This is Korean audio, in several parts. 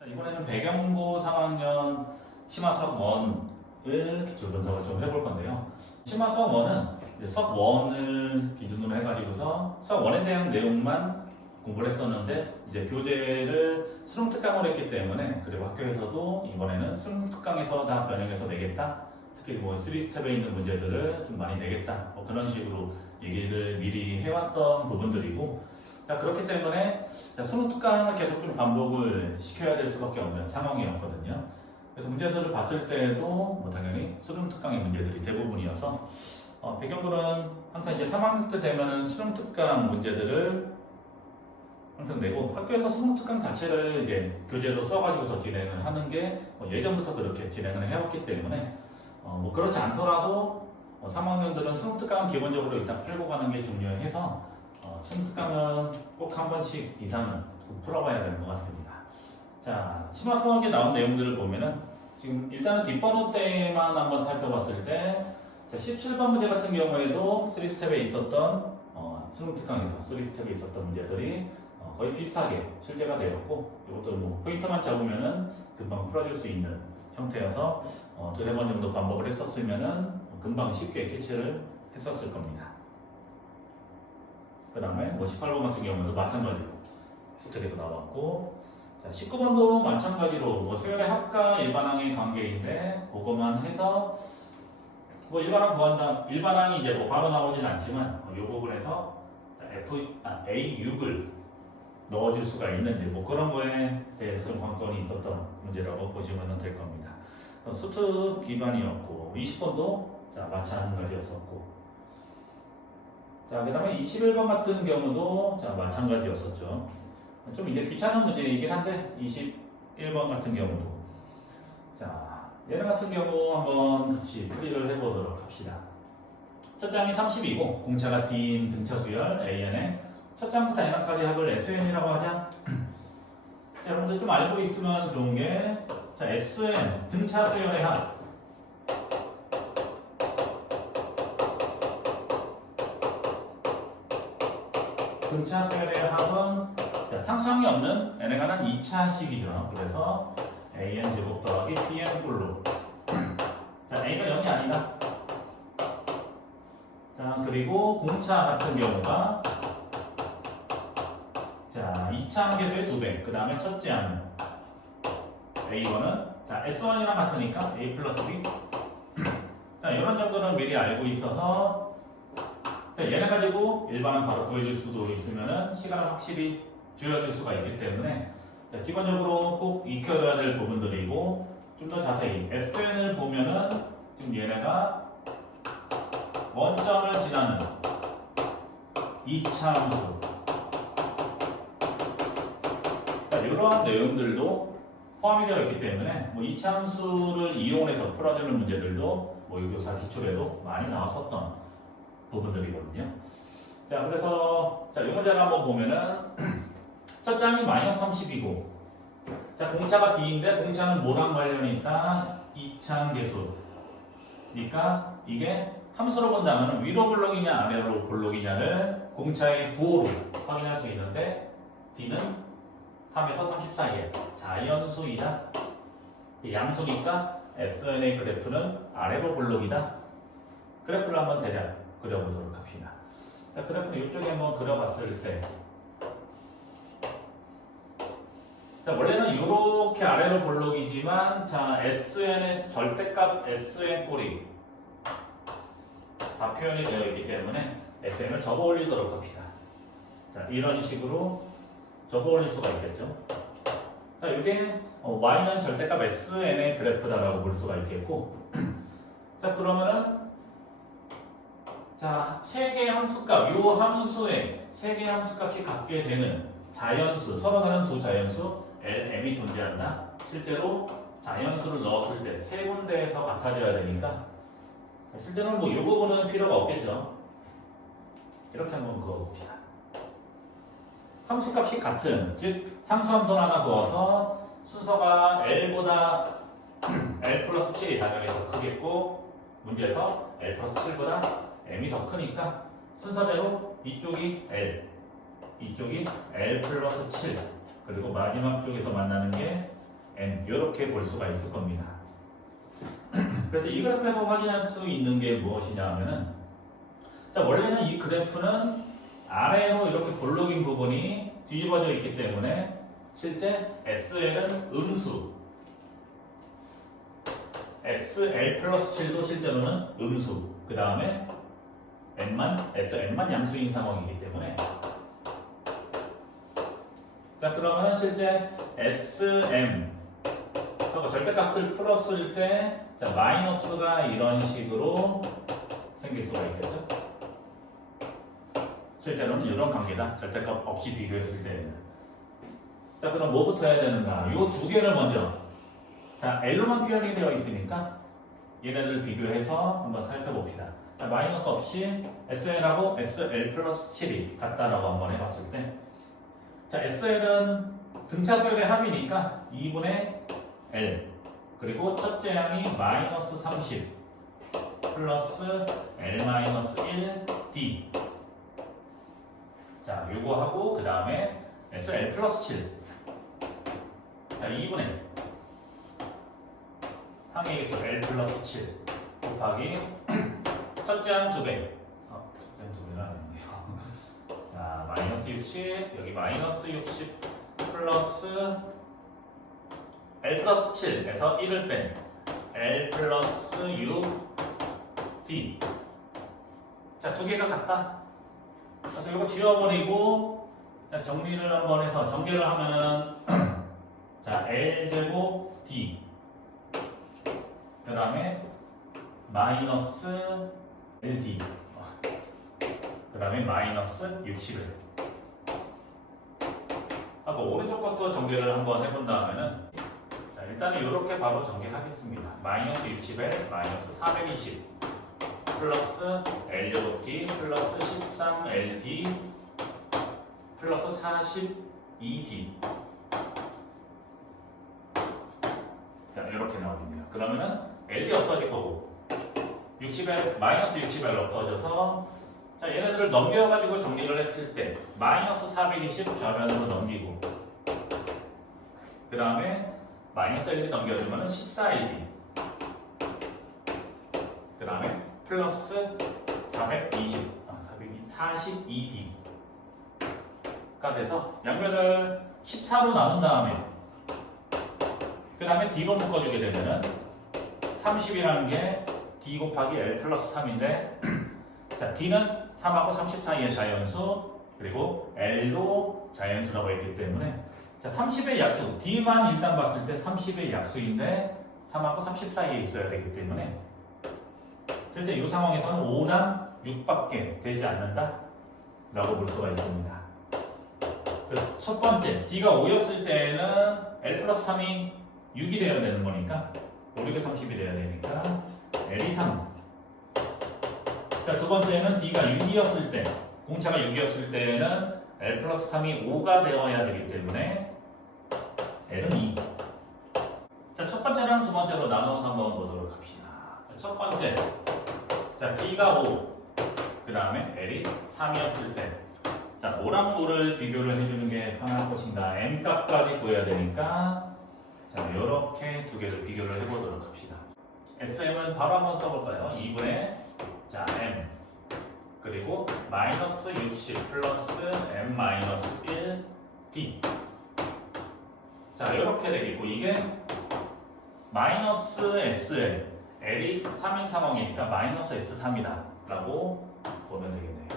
자, 이번에는 배경고 3학년 심화수학 1을 기출 분석을 좀 해볼 건데요. 심화수학 1은 수학 1을 기준으로 해가지고서 수학 1에 대한 내용만 공부를 했었는데 이제 교재를 수능 특강으로 했기 때문에 그리고 학교에서도 이번에는 수능 특강에서 다 변형해서 내겠다. 특히 뭐 3스텝에 있는 문제들을 좀 많이 내겠다. 뭐 그런 식으로 얘기를 미리 해왔던 부분들이고 자, 그렇기 때문에 수능 특강을 계속 좀 반복을 시켜야 될 수밖에 없는 상황이었거든요. 그래서 문제들을 봤을 때도 뭐 당연히 수능 특강의 문제들이 대부분이어서 배경부는 항상 이제 3학년 때 되면은 수능 특강 문제들을 항상 내고 학교에서 수능 특강 자체를 이제 교재로 써가지고서 진행을 하는 게 예전부터 그렇게 진행을 해왔기 때문에 뭐 그렇지 않더라도 3학년들은 수능 특강은 기본적으로 일단 풀고 가는 게 중요해서 수능 특강은 꼭 한 번씩 이상은 풀어봐야 되는 것 같습니다. 자, 심화수학에 나온 내용들을 보면은 지금 일단은 뒷번호 때만 한번 살펴봤을 때 17번 문제 같은 경우에도 3스텝에 있었던 수능 특강에서 3스텝에 있었던 문제들이 거의 비슷하게 출제가 되었고 이것도 뭐 포인트만 잡으면은 금방 풀어줄 수 있는 형태여서 두세 번 정도 반복을 했었으면은 금방 쉽게 캐치를 했었을 겁니다. 그 다음에 뭐 18번 같은 경우도 마찬가지로 스택에서 나왔고 자, 19번도 마찬가지로 뭐 수열의 합과 일반항의 관계인데 그것만 해서 뭐 일반항이 이제 뭐 바로 나오진 않지만 이 부분에서 A6을 넣어줄 수가 있는지 뭐 그런 거에 대해서 좀 관건이 있었던 문제라고 보시면 될 겁니다. 수특 기반이었고 20번도 자, 마찬가지였었고 자, 그 다음에 21번 같은 경우도 자, 마찬가지였었죠. 좀 이제 귀찮은 문제이긴 한데 21번 같은 경우도 자, 얘네 같은 경우 한번 같이 풀이를 해보도록 합시다. 첫 장이 30이고 공차가 D인 등차 수열 AN에 첫 장부터 N까지 합을 SN이라고 하자. 자, 여러분들 좀 알고 있으면 좋은 게 자, SN 등차 수열의 합 등차 수열의 합은 상수항이 없는 n에 관한 2차식이죠. 그래서 an 제곱 더하기 bn 꼴로 자, a가 0이 아니다. 자, 그리고 공차 같은 경우가 자, 2차 함계수의 2배 그 다음에 첫째 항은 a1은 자, s1이랑 같으니까 a 플러스 b 자, 이런 정도는 미리 알고 있어서 얘네 가지고 일반은 바로 구해줄 수도 있으면은 시간을 확실히 줄여줄 수가 있기 때문에 기본적으로 꼭 익혀둬야 될 부분들이고 좀 더 자세히 SN을 보면은 지금 얘네가 원점을 지나는 2차 함수 이러한 내용들도 포함이 되어 있기 때문에 뭐 2차 함수를 이용해서 풀어주는 문제들도 모의고사 기출에도 많이 나왔었던 부분들이거든요. 자, 그래서 자, 이 문제를 한번 보면은 첫 장이 마이너스 30이고 자, 공차가 D인데 공차는 뭐랑 관련이 있다? 2차 계수. 그러니까 이게 함수로 본다면 위로 볼록이냐 아래로 볼록이냐를 공차의 부호로 확인할 수 있는데 D는 3에서 30 사이에 자연수이다. 양수니까 SN의 그래프는 아래로 볼록이다. 그래프를 한번 대략 그려보도록 합시다. 자, 그래프는 이쪽에 한번 그려봤을 때 자, 원래는 이렇게 아래로 볼록이지만 자, SN의 절대값 SN 꼴이 다 표현이 되어 있기 때문에 SN을 접어 올리도록 합시다. 자, 이런 식으로 접어 올릴 수가 있겠죠. 자, 이게 Y는 절대값 SN의 그래프다라고 볼 수가 있겠고 자, 그러면은 자, 세 개의 함수값, 이 함수의 세 개의 함수값이 같게 되는 자연수, 서로 다른 두 자연수 LM이 존재한다. 실제로 자연수를 넣었을 때 세 군데에서 같아져야 되니까 실제로는 뭐 이 부분은 필요가 없겠죠. 이렇게 한번 그어봅시다. 함수값이 같은, 즉 상수함수를 하나 그어서 순서가 L보다 L 플러스 7이 당연히 더 크겠고 문제에서 L 플러스 7보다 M이 더 크니까 순서대로 이쪽이 L, 이쪽이 L 플러스 7 그리고 마지막 쪽에서 만나는 게 n 이렇게 볼 수가 있을 겁니다. 그래서 이 그래프에서 확인할 수 있는 게 무엇이냐 하면은 자, 원래는 이 그래프는 아래로 이렇게 볼록인 부분이 뒤집어져 있기 때문에 실제 SL은 음수, SL 플러스 7도 실제로는 음수, 그 다음에 SL만 양수인 상황이기 때문에 자, 그러면 실제 SM 절대값을 풀었을 때 자, 마이너스가 이런 식으로 생길 수가 있겠죠. 실제로는 이런 관계다. 절대값 없이 비교했을 때는. 자, 그럼 뭐부터 해야 되는가? 이 두 개를 먼저. 자, L로만 표현이 되어 있으니까 얘네들 비교해서 한번 살펴봅시다. 자, 마이너스 없이 SL하고 SL 플러스 7이 같다라고 한번 해봤을 때 자, SL은 등차수열의 합이니까 2분의 L 그리고 첫째 양이 마이너스 30 플러스 L 마이너스 1 D 자, 요거 하고 그 다음에 SL 플러스 7 자, 2분의 항의 개수 L 플러스 7 곱하기 첫째 양 2배 첫째 양 2배가 아니네요. 자, 마이너스 60 여기 마이너스 60 플러스 L 플러스 7에서 1을 뺀 L 플러스 6 D 자, 두 개가 같다. 그래서 이거 지워버리고 정리를 한번 해서 전개를 하면은 자, L제곱 D 그 다음에 마이너스 LD 그 다음에 마이너스 60을 하고 오른쪽 것도 전개를 한번 해본다면은 자, 일단은 이렇게 바로 전개하겠습니다. 마이너스 60에 마이너스 420 플러스 L제곱 D 플러스 13LD 플러스 42D 자, 이렇게 나옵니다. 그러면은 LD 없어질 거고 60L, 마이너스 60L 없어져서 자, 얘네들을 넘겨가지고 정리를 했을 때 마이너스 420 좌변으로 넘기고 그 다음에 마이너스 LD 넘겨주면 14LD 그 다음에 플러스 42D가 돼서 양변을 14로 나눈 다음에 그 다음에 D로 묶어주게 되면은 30이라는 게 D 곱하기 L 플러스 3인데 자, D는 3하고 30 사이의 자연수 그리고 L도 자연수라고 했기 때문에 자, 30의 약수 D만 일단 봤을 때 30의 약수인데 3하고 30 사이에 있어야 되기 때문에 실제 이 상황에서는 5랑 6밖에 되지 않는다 라고 볼 수가 있습니다. 그래서 첫 번째 D가 5였을 때에는 L 플러스 3이 6이 되어야 되는 거니까 5, 6에 30이 되어야 되니까 L이 3 자, 두 번째는 D가 6이었을 때 공차가 6이었을 때에는 L 플러스 3이 5가 되어야 되기 때문에 L은 2 자, 첫 번째랑 두 번째로 나눠서 한번 보도록 합시다. 첫 번째 자, D가 5 그 다음에 L이 3이었을 때 자, 5랑 5를 비교를 해주는 게 편할 것인가 M 값까지 구해야 되니까 자, 이렇게 두 개를 비교를 해보도록 합시다. SM은 바로 한번 써볼까요? 2분의 자, M 그리고 마이너스 60 플러스 M 마이너스 1 D 자, 이렇게 되겠고 이게 마이너스 SL L이 3인 상황이니까 마이너스 S3이다 라고 보면 되겠네요.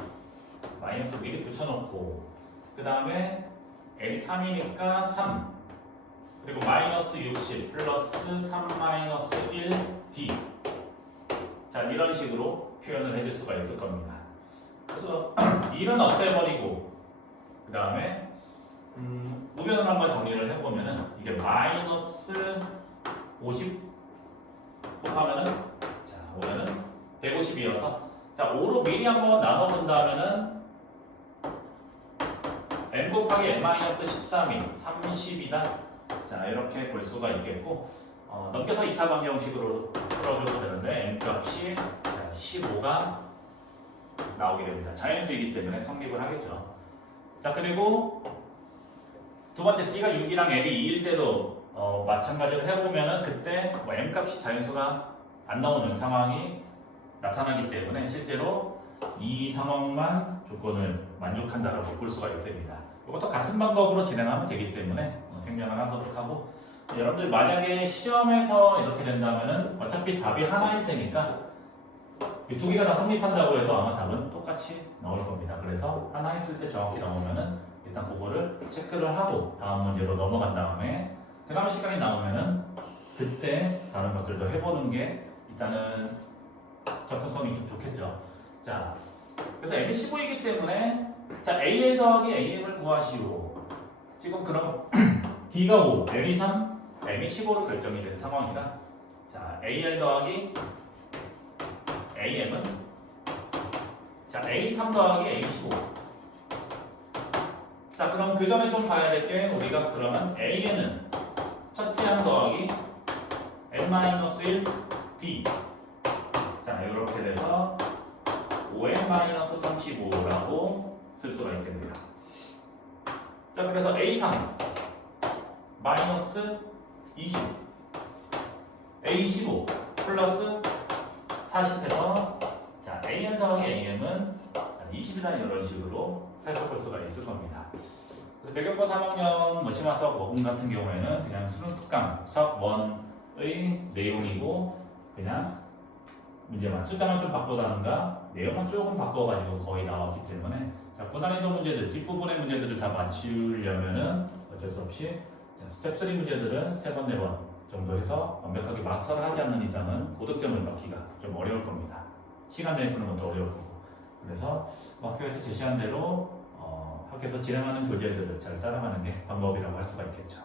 마이너스 미리 붙여놓고 그 다음에 L이 3이니까 3 그리고 마이너스 60 플러스 3 마이너스 1 D 자, 이런 식으로 표현을 해줄 수가 있을 겁니다. 그래서 1은 없애버리고 그 다음에 우변을 한번 정리를 해보면은 이게 마이너스 50 곱하면은 자, 오늘은 150이어서 자, 5로 미리 한번 나눠본다면은 m 곱하기 n-13이 30이다. 자, 이렇게 볼 수가 있겠고 넘겨서 2차 방정식으로 풀어줘도 되는데 n 값이 15가 나오게 됩니다. 자연수이기 때문에 성립을 하겠죠. 자, 그리고 두 번째 D가 6이랑 L이 2일 때도 마찬가지로 해보면은 그때 뭐 M값이 자연수가 안 나오는 상황이 나타나기 때문에 실제로 이 상황만 조건을 만족한다라고 볼 수가 있습니다. 이것도 같은 방법으로 진행하면 되기 때문에 생략을 하도록 하고, 여러분들 만약에 시험에서 이렇게 된다면은 어차피 답이 하나일 테니까 이 두 개가 다 성립한다고 해도 아마 답은 똑같이 나올 겁니다. 그래서 하나 했을 때 정확히 나오면은 일단 그거를 체크를 하고 다음 문제로 넘어간 다음에 그 다음 시간이 나오면은 그때 다른 것들도 해보는 게 일단은 접근성이 좀 좋겠죠. 자, 그래서 M이 15이기 때문에 자 AL 더하기 AM을 구하시오. 지금 그럼 D가 5, M이 3, M이 15로 결정이 된 상황이라 자 AL 더하기 AM은 자 A3 더하기 A15. 자 그럼 그 전에 좀 봐야 될 게 우리가 그러면 AN은 첫째 항 더하기 N-1 D. 자 이렇게 돼서 5n-35라고 쓸 수가 있겠네요. 자 그래서 A3 마이너스 20 A15 플러스 40해서 자 AN 더하기 AM은 20이라는 이런 식으로 살펴볼 수가 있을 겁니다. 그래서 배경고 3학년 뭐 심화 수학 5분 같은 경우에는 그냥 수능 특강 수학 1의 내용이고 그냥 문제만 숫자만 좀 바꿔가는가 내용만 조금 바꿔가지고 거의 나왔기 때문에 자, 고난이도 문제들 뒷부분의 문제들을 다 맞추려면은 어쩔 수 없이 자, 스텝 3 문제들은 3번, 4번 정도 해서 완벽하게 마스터를 하지 않는 이상은 고득점을 받기가 좀 어려울 겁니다. 시간 내에 푸는 것도 어려울 거고. 그래서 학교에서 제시한 대로 학교에서 진행하는 교재들을 잘 따라가는 게 방법이라고 할 수가 있겠죠.